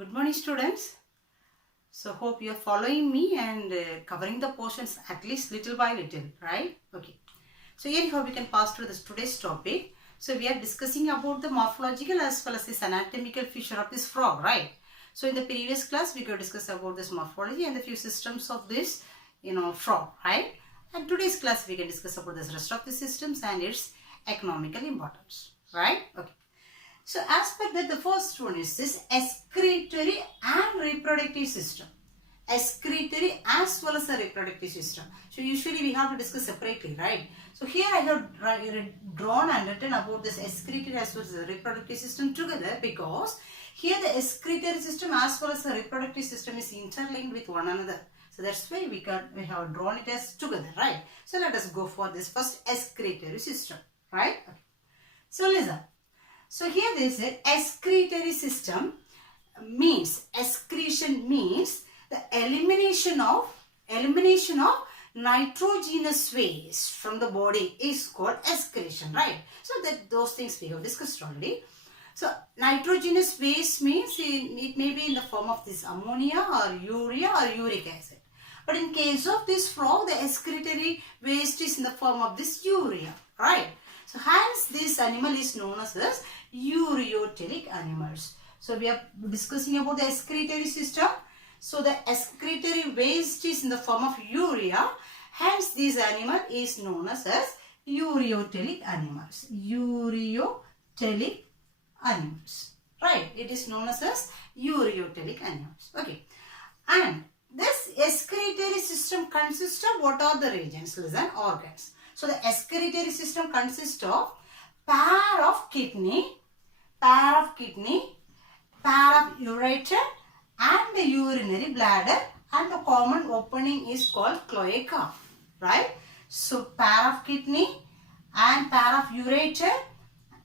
Good morning, students. So hope you are following me and covering the portions at least little by little, right? Okay. So anyhow, we can pass through today's topic. So we are discussing about the morphological as well as this anatomical feature of this frog, right? So in the previous class, we could discuss about this morphology and the few systems of this, frog, right? And today's class, we can discuss about the rest of the systems and its economical importance, right? Okay. So as per that, the first one is this excretory and reproductive system. Excretory as well as a reproductive system. So usually we have to discuss separately, right? So here I have drawn and written about this excretory as well as the reproductive system together because here the excretory system as well as the reproductive system is interlinked with one another. So that's why we have drawn it as together, right? So let us go for this first excretory system, right? Okay. So listen. So here they said excretory system means, excretion means the elimination of nitrogenous waste from the body is called excretion, right? So that those things we have discussed already. So nitrogenous waste means it may be in the form of this ammonia or urea or uric acid. But in case of this frog, the excretory waste is in the form of this urea, right? So hence this animal is known as ureotelic animals. So we are discussing about the excretory system. So the excretory waste is in the form of urea. Hence this animal is known as ureotelic animals. Ureotelic animals. Right. It is known as ureotelic animals. Okay. And this excretory system consists of what are the regions? Listen, organs. So the excretory system consists of pair of kidney, pair of ureter and the urinary bladder, and the common opening is called cloaca, right? So pair of kidney and pair of ureter,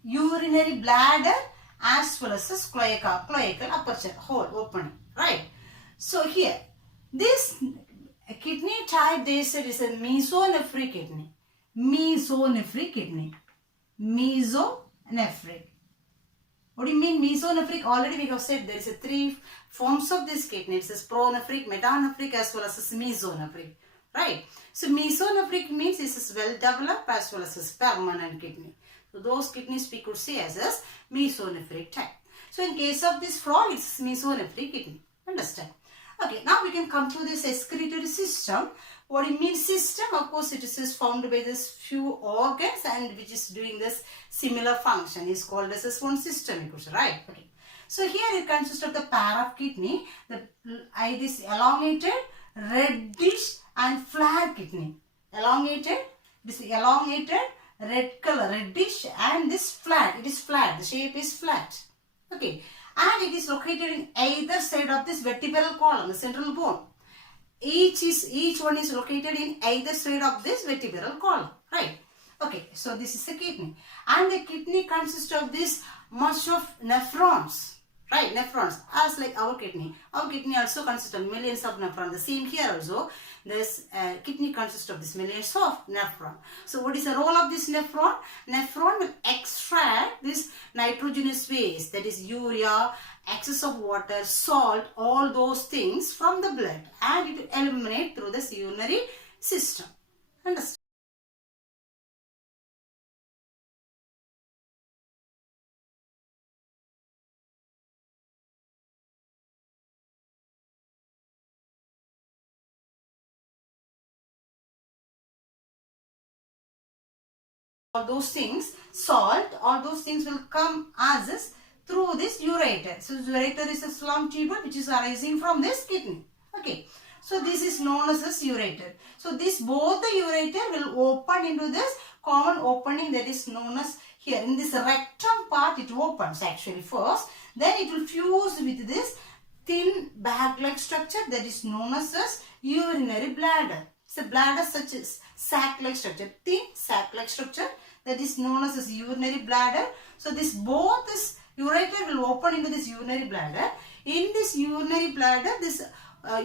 urinary bladder as well as this cloaca, cloacal aperture, hole opening, right? So here this kidney type they said is a mesonephric kidney. Mesonephric kidney. Mesonephric. What do you mean mesonephric? Already we have said there is three forms of this kidney. It is pronephric, metanephric as well as mesonephric. Right? So mesonephric means this is well developed as well as permanent kidney. So those kidneys we could say as mesonephric type. So in case of this frog, it's mesonephric kidney. Understand? Okay, now we can come to this excretory system. What do you mean system? Of course, it is found by this few organs and which is doing this similar function is called as this one system, you could say, right? Okay. So here it consists of the pair of kidney, this elongated, reddish and flat kidney. This elongated, red color, reddish and this flat. It is flat. The shape is flat. Okay. And it is located in either side of this vertebral column, the central bone. Each one is located in either side of this vertebral column, right? Okay, so this is the kidney. And the kidney consists of this much of nephrons, right? Nephrons, as like our kidney. Our kidney also consists of millions of nephrons. The same here also. This kidney consists of this millions of nephron. So what is the role of this nephron? Nephron will extract this nitrogenous waste, that is urea, excess of water, salt, all those things from the blood, and it will eliminate through this urinary system. Understand? All those things, salt, all those things will come as this through this ureter. So ureter is a slump tubule which is arising from this kidney. Okay. So this is known as this ureter. So this both the ureter will open into this common opening that is known as here in this rectum part it opens actually first. Then it will fuse with this thin bag-like structure that is known as this urinary bladder. It's a bladder such as sac-like structure, thin sac-like structure that is known as this urinary bladder. So this ureter will open into this urinary bladder. In this urinary bladder, this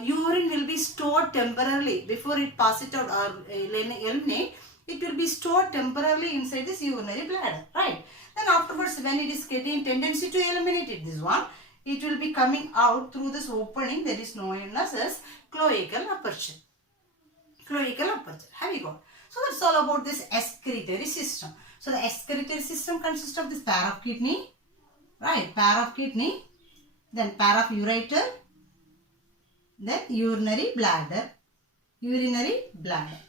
urine will be stored temporarily before it pass it out or eliminate. It will be stored temporarily inside this urinary bladder, right? Then afterwards, when it is getting tendency to eliminate it, this one, it will be coming out through this opening that is known as cloacal aperture. Cloacal aperture. Have you got? So that's all about this excretory system. So the excretory system consists of this pair of kidney, right? Pair of kidney, then pair of ureter, then urinary bladder. Urinary bladder.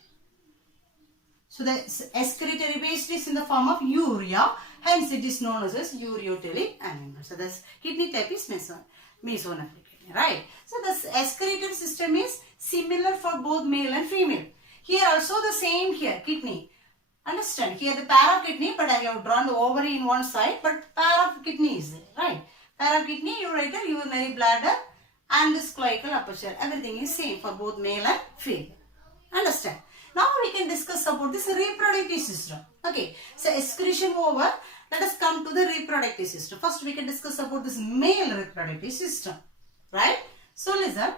So the excretory waste is in the form of urea, hence it is known as ureotelic animal. So this kidney type is mesonephric kidney, right? So the excretory system is similar for both male and female. Here also the same here, kidney. Understand? Here the pair of kidney, but I have drawn the ovary in one side, but pair of kidney is there, right? Pair of kidney, ureter, urinary bladder, and this cloacal aperture. Everything is same for both male and female. Understand? Now we can discuss about this reproductive system. Okay, so excretion over. Let us come to the reproductive system. First we can discuss about this male reproductive system. Right? So listen.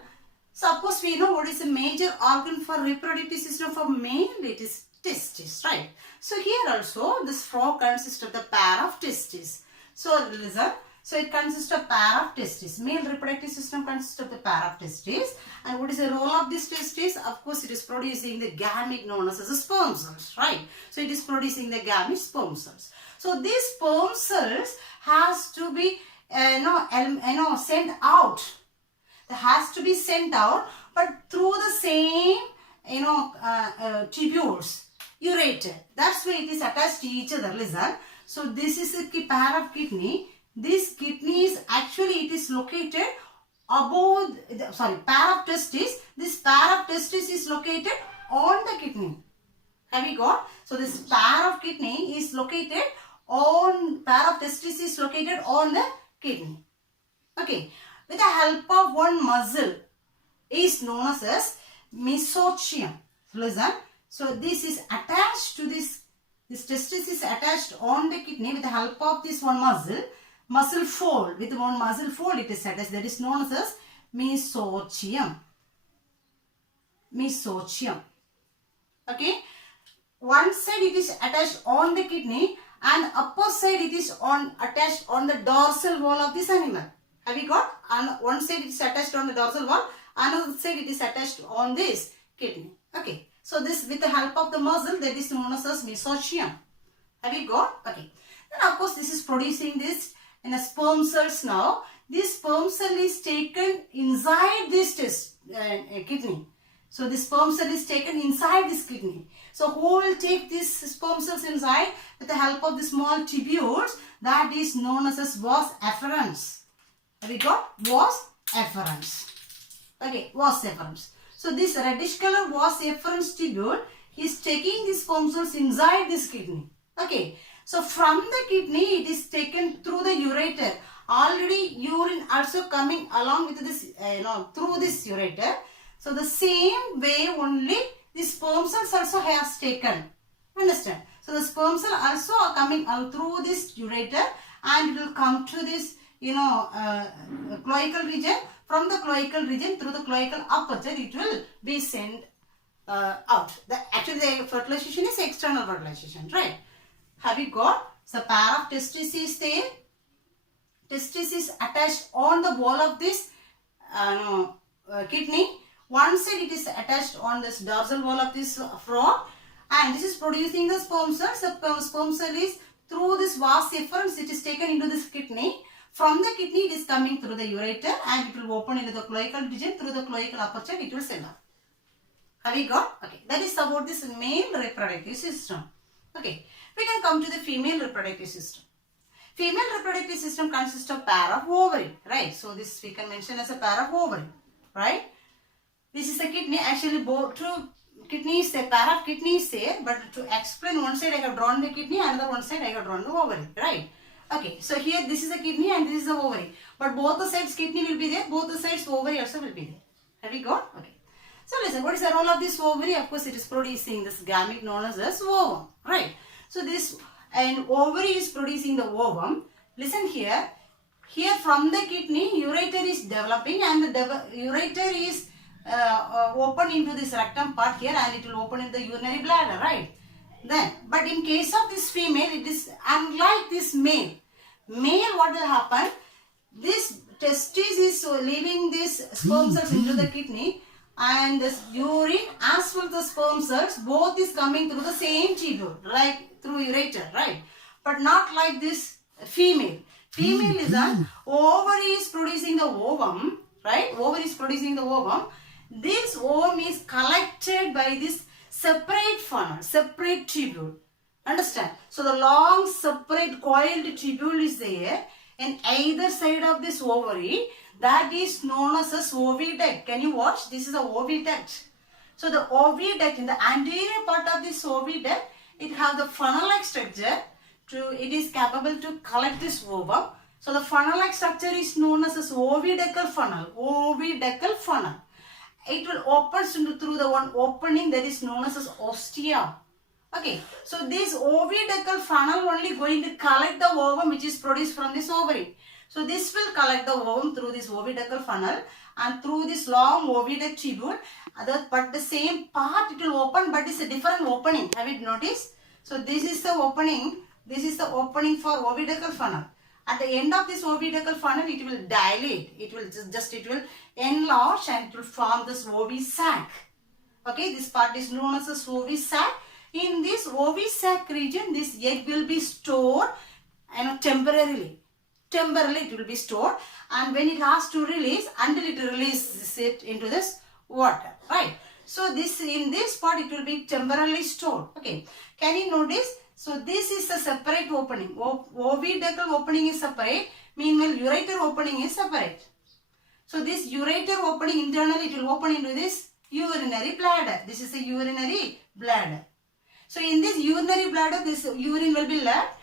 Suppose we know what is a major organ for reproductive system for male. It is testes. Right? So here also this frog consists of the pair of testes. So listen. So it consists of pair of testes. Male reproductive system consists of the pair of testes. And what is the role of this testes? Of course, it is producing the gamete known as the sperm cells, right? So it is producing the gamete sperm cells. So these sperm cells has to be, sent out. It has to be sent out, but through the same, tubules, ureter. That's why it is attached to each other. Listen. So this is a pair of kidney. This kidney is actually, it is located above, pair of testes. This pair of testes is located on the kidney. Have you got? So this pair of kidney is located on, pair of testes is located on the kidney. Okay. With the help of one muscle is known as mesochium. So listen. So this is attached to this testis is attached on the kidney with the help of this one muscle fold. With one muscle fold it is attached. That is known as mesochium. Mesochium. Okay. One side it is attached on the kidney and upper side it is attached on the dorsal wall of this animal. Have you got? And one side it is attached on the dorsal wall, another side it is attached on this kidney. Okay. So this with the help of the muscle that is known as mesochium. Have you got? Okay. Then of course this is producing this in a sperm cells now. This sperm cell is taken inside this kidney. So this sperm cell is taken inside this kidney. So who will take these sperm cells inside? With the help of the small tubules that is known as vas efferents. Have you got? Vas efferents. Okay, vas efferents. So this reddish color vas efferents tubule is taking these sperm cells inside this kidney. Okay. So from the kidney it is taken through the ureter. Already urine also coming along with this, through this ureter. So the same way only the sperm cells also has taken. Understand? So the sperm cell also are coming through this ureter and it will come to this, cloacal region. From the cloacal region through the cloacal aperture it will be sent out. Actually the fertilization is external fertilization, right? Have you got? So pair of testes is there. Testis is attached on the wall of this kidney. One side it is attached on this dorsal wall of this frog, and this is producing the sperm cells. The sperm cell is through this vas efferents, it is taken into this kidney. From the kidney it is coming through the ureter and it will open into the cloacal region. Through the cloacal aperture it will send out. Have you got? Okay. That is about this male reproductive system. Okay. We can come to the female reproductive system. Female reproductive system consists of pair of ovary, right? So this we can mention as a pair of ovary, right? This is the kidney. Actually, both two kidneys, a pair of kidneys there, but to explain, one side I have drawn the kidney, another one side I have drawn the ovary, right? Okay, so here this is the kidney and this is the ovary, but both the sides kidney will be there, both the sides ovary also will be there. Have you got? Okay. So listen, what is the role of this ovary? Of course, it is producing this gamete known as ovum, right? So this and ovary is producing the ovum. Listen here. Here from the kidney, ureter is developing and the ureter is open into this rectum part here and it will open in the urinary bladder, right? Then, but in case of this female, it is unlike this male. Male, what will happen? This testis is leaving these sperm cells into the kidney, and this urine as well as the sperm cells both is coming through the same tubule, like through ureter, right? But not like this female. Female is that ovary is producing the ovum, right? Ovary is producing the ovum. This ovum is collected by this separate funnel, separate tubule. Understand? So the long separate coiled tubule is there in either side of this ovary. That is known as a oviduct. Can you watch? This is a oviduct. So the oviduct, in the anterior part of this oviduct, it has the funnel-like structure. It is capable to collect this ovum. So the funnel-like structure is known as oviducal funnel. Oviducal funnel. It will open through the one opening that is known as ostia. Okay. So this oviducal funnel only going to collect the ovum which is produced from this ovary. So this will collect the ovum through this oviducal funnel and through this long oviduct tubule. But the same part it will open, but it's a different opening. Have you noticed? So this is the opening. This is the opening for oviducal funnel. At the end of this oviducal funnel, it will dilate. It will it will enlarge and it will form this ovi sac. Okay, this part is known as the ovi sac. In this ovi sac region, this egg will be stored, temporarily. Temporarily it will be stored, and when it has to release, until it releases it into this water, right? So this in this part it will be temporarily stored. Okay, can you notice? So this is a separate opening. Oviducal opening is separate. Meanwhile, ureter opening is separate. So this ureter opening internally it will open into this urinary bladder. This is a urinary bladder. So in this urinary bladder, this urine will be left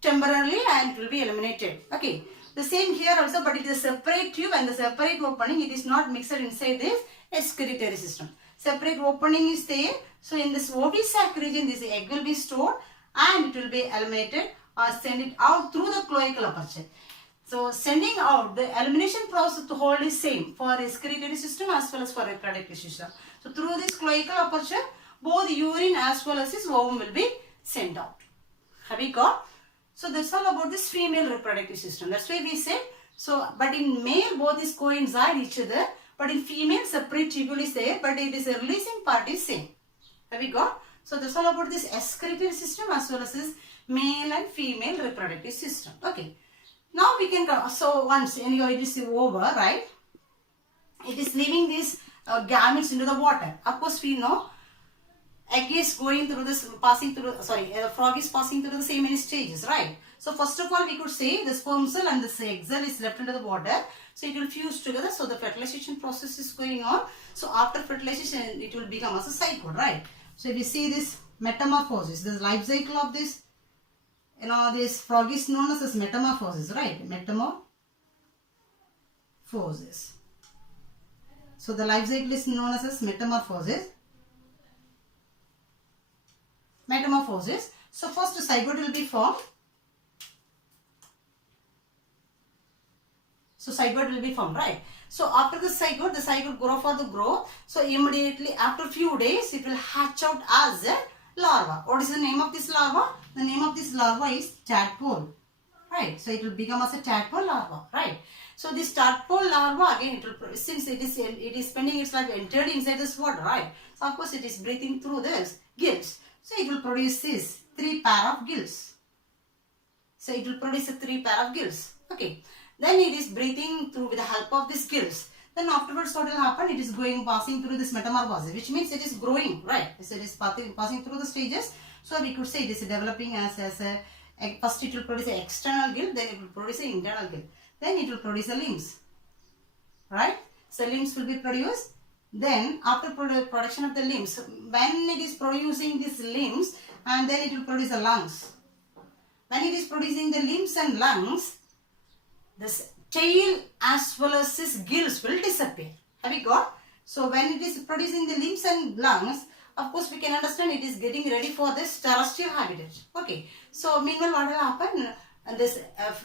temporarily and it will be eliminated. Okay. The same here also, but it is a separate tube and the separate opening. It is not mixed inside this excretory system. Separate opening is there. So in this ovi sac region, this egg will be stored and it will be eliminated or send it out through the cloacal aperture. So sending out, the elimination process to hold is same for excretory system as well as for reproductive system. So through this cloacal aperture, both urine as well as this ovum will be sent out. Have we got? So that's all about this female reproductive system. That's why we said, so but in male both is coincide each other, but in female separate tubule is there, but it is a releasing part is same. Have we got? So that's all about this excretory system as well as this male and female reproductive system. Okay. Now we can come. So once anyway it is over, right? It is leaving these gametes into the water. Of course we know egg is going through this, frog is passing through the same many stages, right? So first of all we could say the sperm cell and the egg cell is left into the water. So it will fuse together. So the fertilization process is going on. So after fertilization it will become as a zygote, right? So if you see this metamorphosis, the life cycle of this, this frog is known as metamorphosis, right? Metamorphosis. So the life cycle is known as metamorphosis. Metamorphosis. So first the zygote will be formed. So zygote will be formed, right? So after the zygote grow for the growth. So immediately after few days, it will hatch out as a larva. What is the name of this larva? The name of this larva is tadpole, right? So it will become as a tadpole larva, right? So this tadpole larva again, it will, since it is spending its life entered inside this water, right? So of course it is breathing through this gills. So it will produce this 3 pair of gills. So it will produce a 3 pair of gills. Okay. Then it is breathing through with the help of these gills. Then afterwards what will happen? It is passing through this metamorphosis, which means it is growing, right? So it is passing through the stages. So we could say it is developing as first it will produce an external gill, then it will produce an internal gill. Then it will produce a limbs, right? So limbs will be produced. Then after production of the limbs, when it is producing these limbs, and then it will produce the lungs. When it is producing the limbs and lungs, this tail as well as its gills will disappear. Have you got? So when it is producing the limbs and lungs, of course we can understand it is getting ready for this terrestrial habitat. Okay. So meanwhile what will happen? This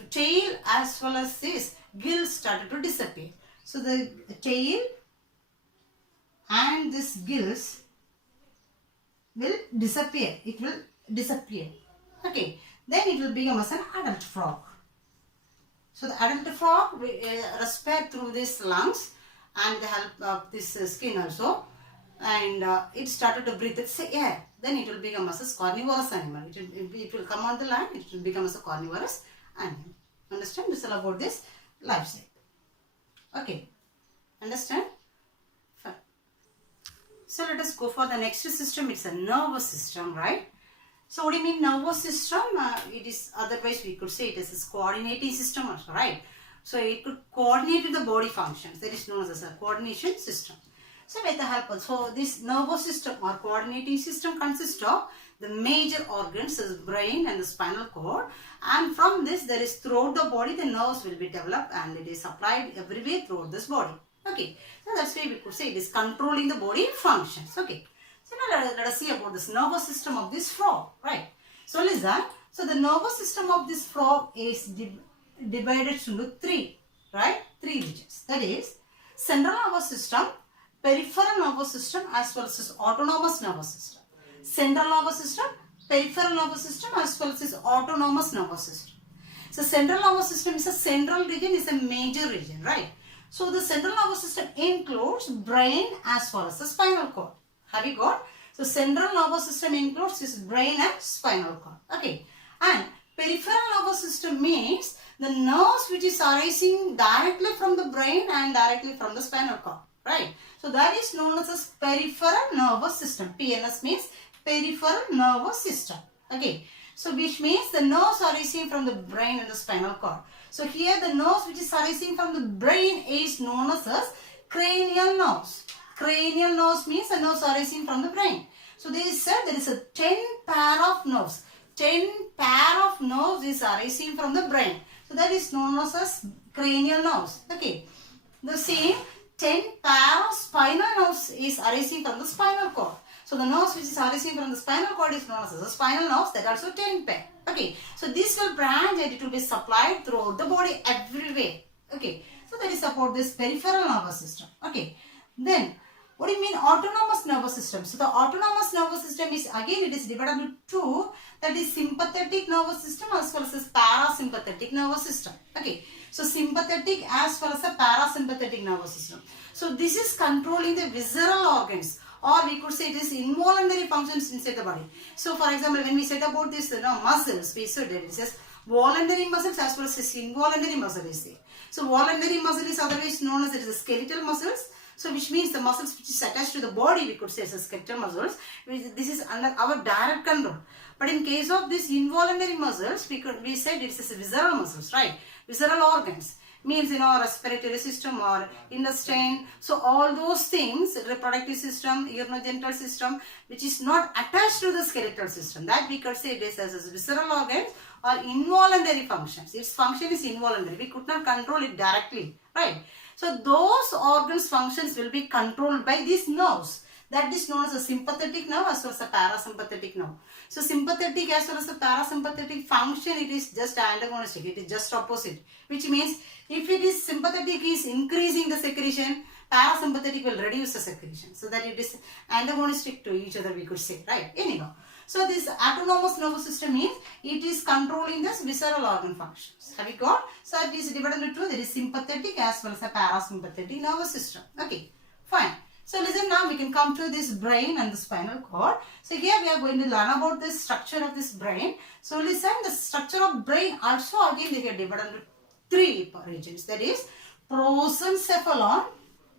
tail as well as this gills started to disappear. So the tail and this gills will disappear. It will disappear. Okay. Then it will become as an adult frog. So the adult frog respires through these lungs and the help of this skin also, and it started to breathe its air. Then it will become as a carnivorous animal. It will come on the land, it will become as a carnivorous animal. Understand? This is all about this life cycle. Okay. Understand? Fine. So let us go for the next system. It's a nervous system, right? So what do you mean nervous system? It is, otherwise we could say it is a coordinating system also, right? So it could coordinate with the body functions. That is known as a coordination system. So with the help of, so this nervous system or coordinating system consists of the major organs is brain and the spinal cord, and from this there is throughout the body the nerves will be developed and it is supplied everywhere throughout this body. Okay, so that's why we could say it is controlling the body functions. Okay, so now let us see about this nervous system of this frog, right? So listen, so the nervous system of this frog is divided into three, right? Three regions. That is central nervous system, peripheral nervous system as well as autonomous nervous system. Central nervous system, peripheral nervous system as well as autonomous nervous system. So central nervous system is a central region, is a major region, right? So the central nervous system includes brain as well as the spinal cord. Have you got? So central nervous system includes this brain and spinal cord. Okay. And peripheral nervous system means the nerves which is arising directly from the brain and directly from the spinal cord. Right. So that is known as peripheral nervous system. PNS means peripheral nervous system. Okay. So which means the nerves arising from the brain and the spinal cord. So here the nerves which is arising from the brain is known as cranial nerves. Cranial nerves means the nerves arising from the brain. So they said there is a 10 pair of nerves. 10 pair of nerves is arising from the brain. So that is known as cranial nerves. Okay. The same 10 pair of spinal nerves is arising from the spinal cord. So the nerves which is arising from the spinal cord is known as the spinal nerves, that also 10 pair. Okay. So this will branch and it will be supplied throughout the body everywhere. Okay. So that is about this peripheral nervous system. Okay. Then what do you mean autonomous nervous system? So the autonomous nervous system is again it is divided into two, that is sympathetic nervous system as well as parasympathetic nervous system. Okay. So sympathetic as well as a parasympathetic nervous system. So this is controlling the visceral organs, or we could say it is involuntary functions inside the body. So for example, when we said about this muscles, we said that it says voluntary muscles as well as involuntary muscle is there. So voluntary muscle is otherwise known as it is skeletal muscles. So which means the muscles which is attached to the body, we could say as a skeletal muscles. This is under our direct control. But in case of these involuntary muscles, we said it is visceral muscles, right? Visceral organs. Means respiratory system or intestine. So all those things, reproductive system, urogenital system, which is not attached to the skeletal system, that we could say this as visceral organs or involuntary functions. Its function is involuntary. We could not control it directly, right? So those organs functions will be controlled by these nerves. That is known as a sympathetic nerve as well as a parasympathetic nerve. So sympathetic as well as a parasympathetic function, it is just antagonistic. It is just opposite. Which means if it is sympathetic is increasing the secretion, parasympathetic will reduce the secretion. So that it is antagonistic to each other, we could say, right? Anyhow. So this autonomous nervous system means it is controlling this visceral organ functions. Have you got? So it is divided into two. There is sympathetic as well as a parasympathetic nervous system. Okay, fine. So listen, now we can come to this brain and the spinal cord. So here we are going to learn about the structure of this brain. So listen, the structure of brain also again they are divided into three regions. That is prosencephalon.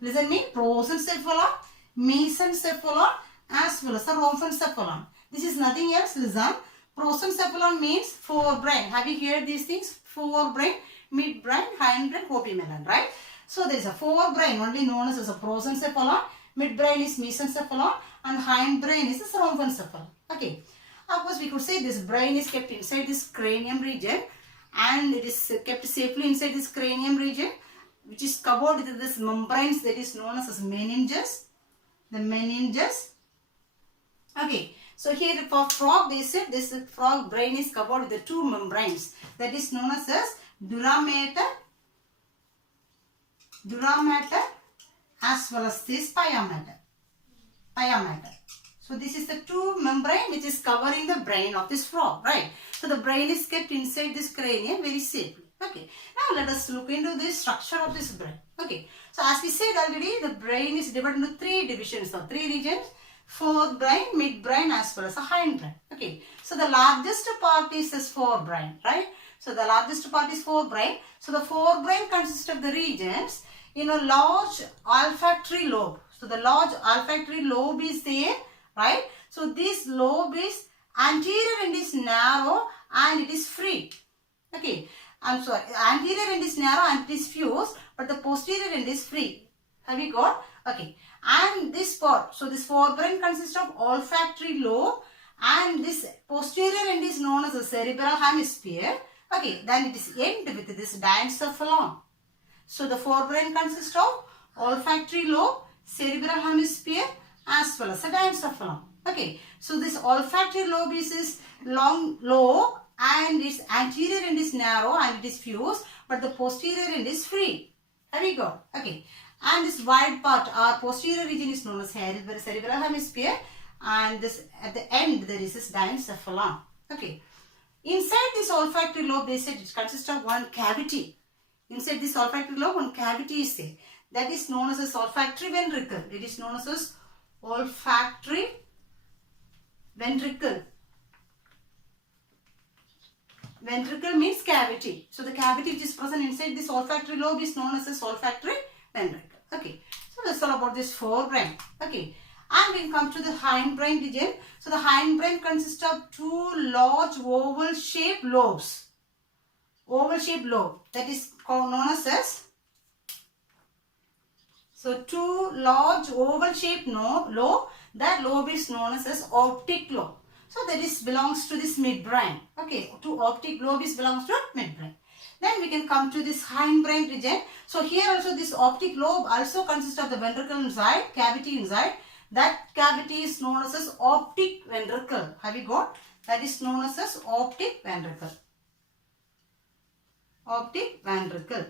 Listen me, prosencephalon, mesencephalon as well as a rhombencephalon. This is nothing else. Listen, prosencephalon means forebrain. Have you heard these things? Forebrain, midbrain, hindbrain, opimelon, right? So there is a forebrain only known as a prosencephalon. Midbrain is mesencephalon and hindbrain is a rhombencephalon. Okay. Of course, we could say this brain is kept inside this cranium region and it is kept safely inside this cranium region, which is covered with this membranes that is known as meninges. The meninges. Okay. So here for frog, they said this frog brain is covered with the two membranes that is known as dura mater as well as this pia mater. So this is the two membrane which is covering the brain of this frog, right? So the brain is kept inside this cranium very safely. Okay. let us look into the structure of this brain. Okay, so as we said already, the brain is divided into three divisions or three regions: forebrain, midbrain, as well as a hindbrain. Okay, so the largest part is this forebrain, right? So the largest part is forebrain. So the forebrain consists of the regions in a large olfactory lobe. So the large olfactory lobe is there, right? So this lobe is anterior and is narrow and it is free. Okay, I'm sorry, anterior end is narrow and it is fused, but the posterior end is free. Have you got? Okay, and this part, so this forebrain consists of olfactory lobe and this posterior end is known as the cerebral hemisphere. Okay, then it is end with this diencephalon. So the forebrain consists of olfactory lobe, cerebral hemisphere, as well as a diencephalon. Okay, so this olfactory lobe is this long lobe and its anterior end is narrow and it is fused, but the posterior end is free. Have you got? Okay, and this wide part, our posterior region is known as cerebral hemisphere, and this at the end there is this diencephalon. Okay, inside this olfactory lobe, they said it consists of one cavity. Inside this olfactory lobe, one cavity is there. That is known as olfactory ventricle. It is known as olfactory ventricle. Ventricle means cavity. So the cavity which is present inside this olfactory lobe is known as olfactory ventricle. Okay, so that's all about this forebrain. Okay, and we come to the hindbrain region. So the hindbrain consists of two large oval shaped lobes. Oval shaped lobe, that is known as so two large oval shaped lobe. That lobe is known as optic lobe. So that is belongs to this midbrain. Okay, two optic lobes belongs to midbrain. Then we can come to this hindbrain region. So here also this optic lobe also consists of the ventricle inside, cavity inside. That cavity is known as optic ventricle. Have you got? That is known as optic ventricle. Optic ventricle.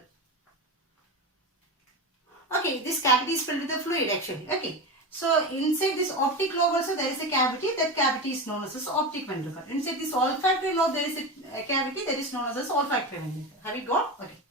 Okay, this cavity is filled with the fluid actually. Okay. So inside this optic lobe also there is a cavity. That cavity is known as optic ventricle. Inside this olfactory lobe there is a cavity that is known as olfactory ventricle. Have you got? Okay.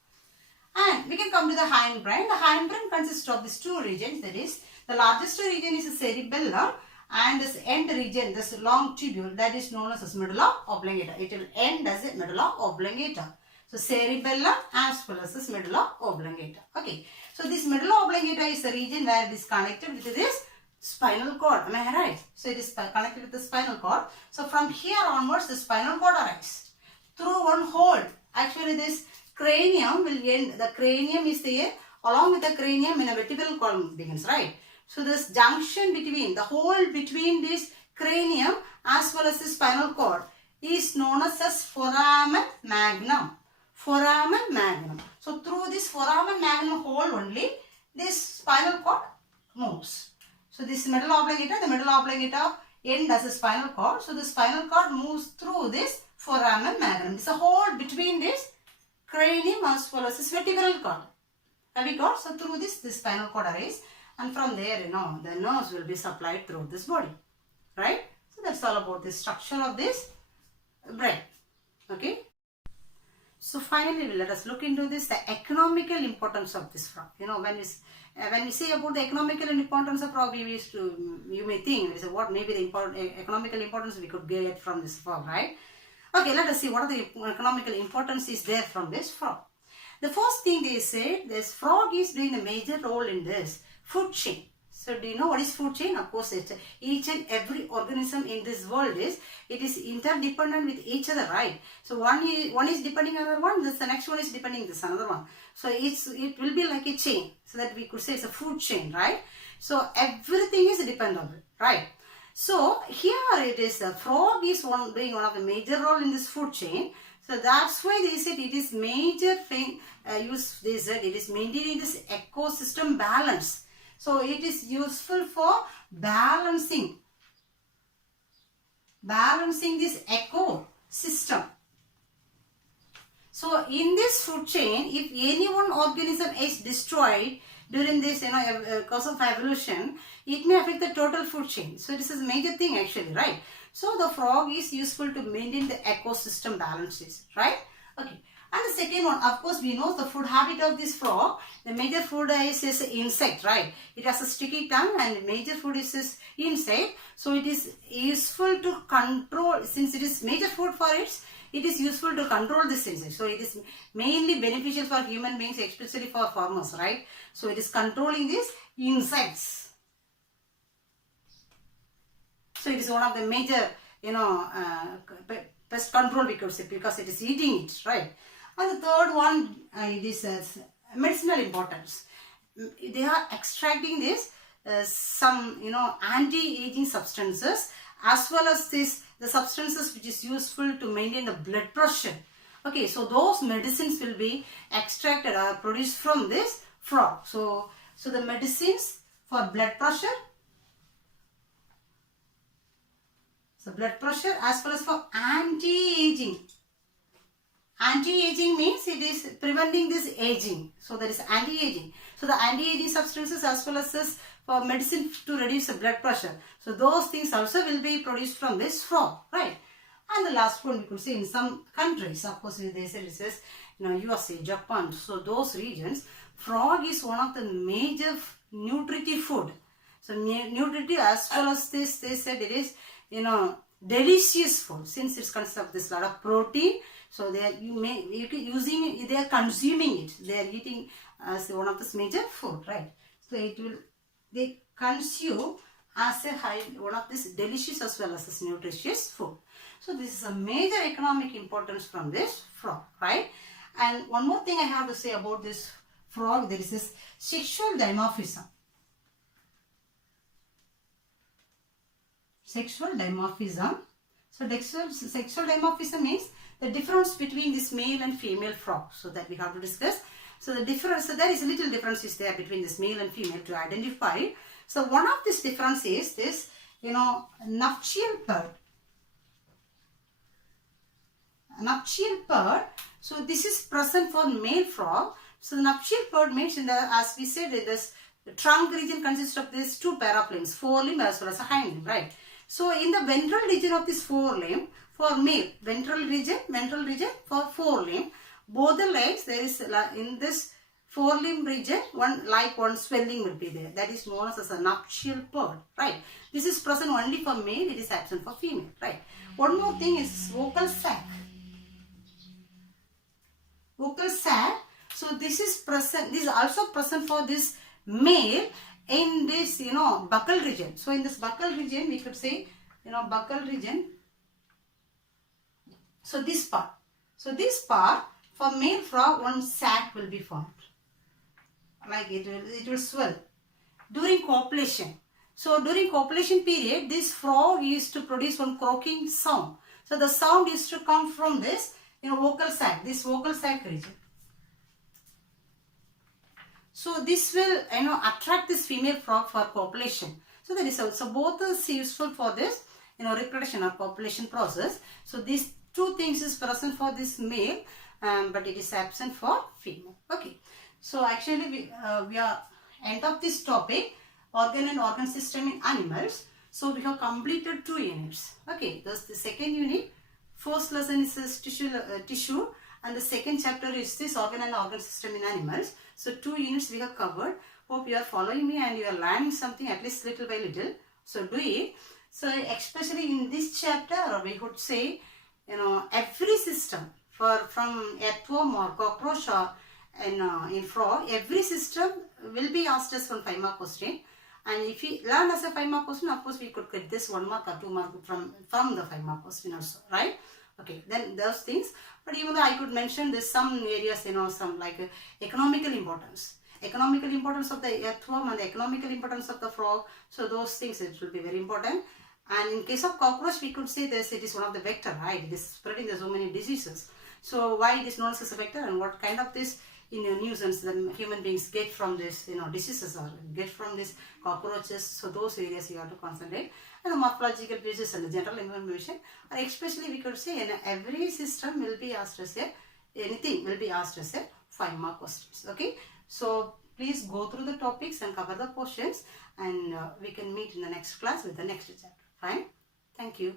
And we can come to the hindbrain. The hindbrain consists of these two regions. That is, the largest region is the cerebellum, and this end region, this long tubule, that is known as medulla oblongata. It will end as a medulla oblongata. So cerebellum as well as this medulla oblongata. Okay. So this medulla oblongata is the region where it is connected with this spinal cord. Am I right? So it is connected with the spinal cord. So from here onwards the spinal cord arrives through one hole. Actually this cranium will end. The cranium is there. Along with the cranium in a vertebral column begins. Right? So this junction between, the hole between this cranium as well as the spinal cord is known as foramen magnum. Foramen magnum. So through this foramen magnum hole only this spinal cord moves. So this medulla oblongata, the medulla oblongata end as a spinal cord. So the spinal cord moves through this foramen magnum. It's a hole between this cranium as well as this vertebral cord. Have you got? So through this spinal cord arrives, and from there the nerves will be supplied through this body. Right? So that's all about the structure of this brain. Okay. So finally, let us look into this, the economical importance of this frog. When we say about the economical importance of frog, you may think, what may be the economical importance we could get from this frog, right? Okay, let us see what are the economical importance is there from this frog. The first thing they say, this frog is doing a major role in this food chain. So do you know what is food chain? Of course, it's each and every organism in this world is interdependent with each other, right? So one is depending on another one, the next one is depending on this another one. So it will be like a chain, so that we could say it's a food chain, right? So everything is dependable, right? So here it is, the frog is doing one of the major role in this food chain. So that's why they said it is major thing. They said it is maintaining this ecosystem balance. So it is useful for balancing this ecosystem. So in this food chain, if any one organism is destroyed during this, cause of evolution, it may affect the total food chain. So this is a major thing actually, right? So the frog is useful to maintain the ecosystem balances, right? Okay. And the second one, of course, we know the food habit of this frog. The major food is insect, right? It has a sticky tongue and major food is insect. So it is useful to control, since it is major food for it is useful to control this insect. So it is mainly beneficial for human beings, especially for farmers, right? So it is controlling these insects. So it is one of the major, pest control we could say, because it is eating it, right? And the third one, it is medicinal importance. They are extracting this some anti-aging substances, as well as the substances which is useful to maintain the blood pressure. Okay, so those medicines will be extracted or produced from this frog. So the medicines for blood pressure, blood pressure as well as for anti-aging. Anti-aging means it is preventing this aging. So there is anti-aging. So the anti-aging substances as well as this for medicine to reduce the blood pressure. So those things also will be produced from this frog, right? And the last one we could say in some countries, of course they say it says, USA, Japan. So those regions, frog is one of the major nutritive food. So nutritive as well as this, they said it is, delicious food, since it consists of this lot of protein. So they are they are consuming it. They are eating as one of this major food, right? So they consume as one of this delicious as well as this nutritious food. So this is a major economic importance from this frog, right? And one more thing I have to say about this frog, there is this sexual dimorphism. Sexual dimorphism. So sexual dimorphism means the difference between this male and female frog. So that we have to discuss. So the difference, so there is a little difference is there between this male and female to identify. So one of this difference is this, nuptial bird. Nuptial bird. So this is present for male frog. So the nuptial bird means as we said, the trunk region consists of these two pair of limbs, forelimb as well as a hind limb, right? So in the ventral region of this forelimb, for male, ventral region for forelimb, both the legs, there is in this forelimb region, one swelling will be there. That is known as a nuptial bird, right? This is present only for male, it is absent for female, right? One more thing is vocal sac. Vocal sac. So this is present, this is also present for this male in this, buccal region. So in this buccal region, we could say, buccal region. So this part. So this part, for male frog, one sac will be formed. Like it will swell. During copulation. So during copulation period, this frog used to produce one croaking sound. So the sound used to come from this, vocal sac, this vocal sac region. So this will, attract this female frog for copulation. So that is also both is useful for this, reproduction or copulation process. So these two things is present for this male, but it is absent for female. Okay. So actually we are end of this topic, organ and organ system in animals. So we have completed 2 units. Okay. Thus the second unit, first lesson is this tissue, and the second chapter is this organ and organ system in animals. So 2 units we have covered. Hope you are following me and you are learning something at least little by little. So do it. So especially in this chapter, or we could say, every system from earthworm or cockroach or in frog, every system will be asked as 1 5-mark question. And if we learn as a 5-mark question, of course we could get this 1 mark or 2 mark from the 5-mark question also, right? Okay, then those things. But even though I could mention there's some areas, some like economical importance. Economical importance of the earthworm and the economical importance of the frog. So those things, it will be very important. And in case of cockroach, we could say this, it is one of the vector, right? It is spreading so many diseases. So why it is known as a vector and what kind of this nuisance that human beings get from this, diseases or get from these cockroaches. So those areas you have to concentrate. And the morphological features and the general information. And especially we could say in every system will be asked as anything will be asked as 5-mark questions. Okay. So please go through the topics and cover the questions, and we can meet in the next class with the next chapter. Fine. Thank you.